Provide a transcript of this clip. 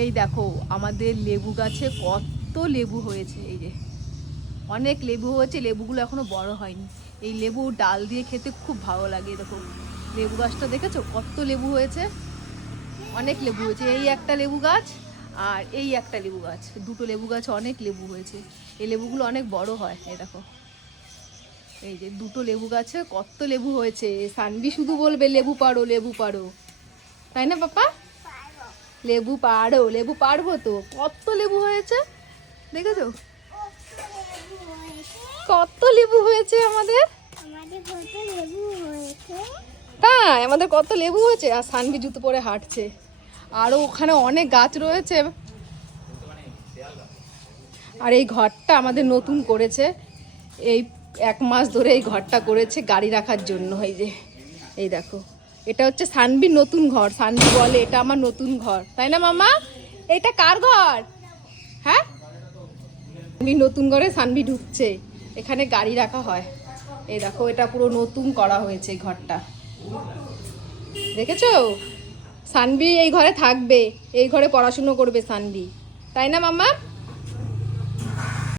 এই দেখো আমাদের লেবু গাছে কত লেবু হয়েছে। এই যে অনেক লেবু হয়েছে, লেবুগুলো এখনো বড় হয়নি। এই লেবু ডাল দিয়ে খেতে খুব ভালো লাগে। দেখো লেবু গাছটা দেখেছো কত লেবু হয়েছে, অনেক লেবু হয়েছে। এই একটা লেবু গাছ আর এই একটা লেবু গাছ, দুটো লেবু গাছে অনেক লেবু হয়েছে। এই লেবুগুলো অনেক বড় হয়। এই দেখো এই যে দুটো লেবু গাছে কত লেবু হয়েছে। সানভি শুধু বলবে লেবু পাড়ো লেবু পাড়ো, তাই না পাপা? লেবু পাড়ো, লেবু পারবো তো। কত লেবু হয়েছে দেখেছো, কত লেবু হয়েছে আমাদের। তাই আমাদের কত লেবু হয়েছে। আর সানভি জুতো পরে হাঁটছে। আরো ওখানে অনেক গাছ রয়েছে। আর এই ঘরটা আমাদের নতুন করেছে, এই 1 মাস ধরে এই ঘরটা করেছে গাড়ি রাখার জন্য। এই যে এই দেখো এটা হচ্ছে সানভির নতুন ঘর। সানভি বলে এটা আমার নতুন ঘর, তাই না মামা? এটা কার ঘর? হ্যাঁ, নতুন ঘরে সানভি ঢুকছে, এখানে গাড়ি রাখা হয়। এই দেখো এটা পুরো নতুন করা হয়েছে এই ঘরটা, দেখেছো? সানভি এই ঘরে থাকবে, এই ঘরে পড়াশুনো করবে সানভি, তাই না মামা?